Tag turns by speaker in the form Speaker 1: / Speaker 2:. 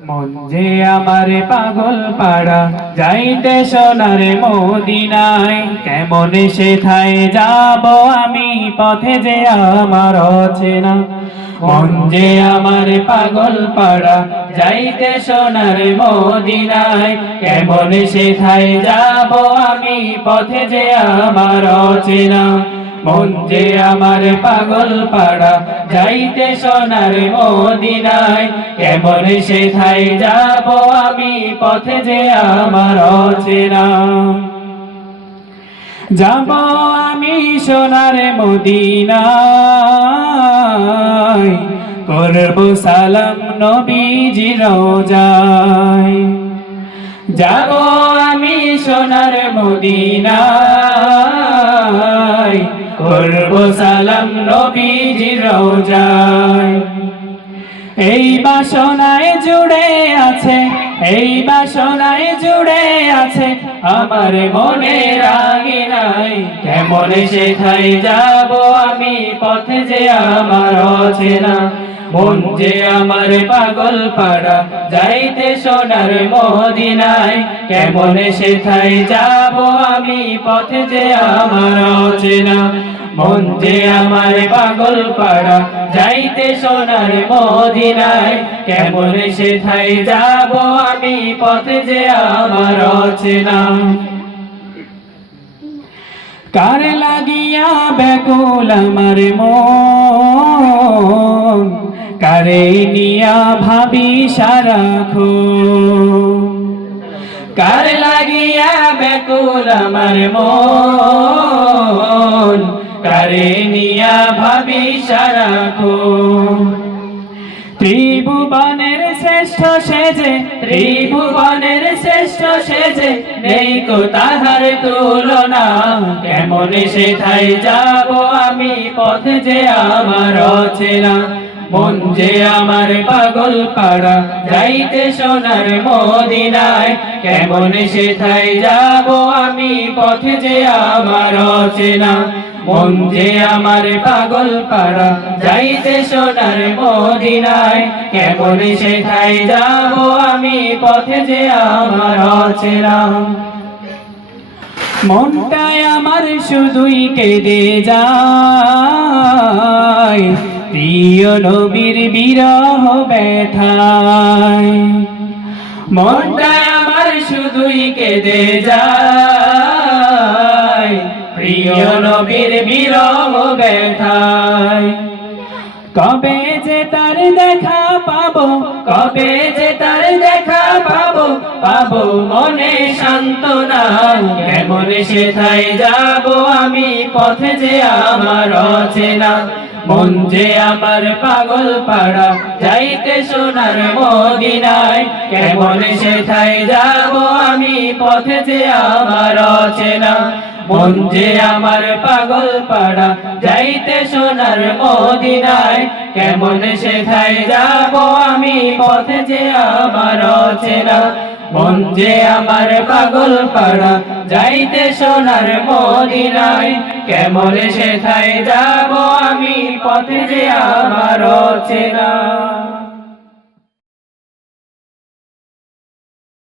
Speaker 1: মন যে আমার পাগল পাড়া, যাইতে সোনারে মদিনায়, কেমন সেথায় যাব আমি, পথে যে আমার অচেনা? মন যে আমার পাগল পাড়া, যাইতে সোনারে মদিনায়, কেমন সেথায় যাব আমি, পথে যে আমার অচেনা? মন যে আমার পাগল পাড়া যাইতে সোনার মদিনায়। কেমন সে থাই যাব আমি? পথে যে আমার অচেনা। যাব আমি সোনার মদিনায়। করব সালাম নবীজি রোজায়। যাব আমি সোনার মদিনায়। করব সালাম নবীজি রোজায় এই বাসনায় জুড়ে আছে, এই বাসনায় জুড়ে আছে, আমার মনে রাগি নাই। কেমন সেখাই যাব আমি, পথে যে আমার অচেনা, মন যে আমার পাগল পাড়া, যাইতে সোনার মদিনায়। কেমন সেথাই যাব আমি, পথে যে আমার অচেনা মন যে আমার পাগল পাড়া, যাইতে সোনার মদিনায়। কেমন সে ঠাই যাব আমি, পথে যে আমার অচেনা। কার লাগিয়া ব্যাকুল আমার মন? কারে নিয়া ভাবি সারাখো কার লাগিয়া ব্যাকুল আমার মন? কারে নিয়া ভাবি সারাখো ত্রিভুবনের শ্রেষ্ঠ সেজে, ত্রিভুবনের শ্রেষ্ঠ সেজে, নেই কো তাহার তুলনা। কেমন সেথায় যাব আমি পথে যে আমার অচেনা। মন যে আমার পাগল পাড়া, যাইতে সোনার মদিনায়। কেমন সেথায় যাব আমি পথে যে আমার অচেনা। মন যে আমার পাগল পাড়া, যাইতে সোনার মদিনায়। কেমন সেথায় যাব আমি, পথে যে আমার অচেনা মনটায় আমার শুধুই কেঁদে যায়, প্রিয় নবীর বিরহ ব্যথায়। মনটায় আমার শুধুই কেঁদে যায়। নবীর বিরহ ব্যথায়। কবে যে তার দেখা পাবো, কবে যে তার দেখা পাবো পাবো মনে সান্ত্বনা। কেমন সেথায় যাব আমি, পথে যে আমার অচেনা। মন যে আমার পাগল পাড়া, যাইতে সোনার মদিনায়। কেমন সেথায় যাব আমি, পথে যে আমার অচেনা। মন যে আমার পাগল পাড়া, যাইতে সোনার মদিনায়। কেমন সেথায় যাব আমি, পথে যে আমার অচেনা। মন যে আমার পাগল পাড়া, যাইতে সোনার মদিনায়। কেমন সেথায় যাব আমি, পথে যে আমার অচেনা।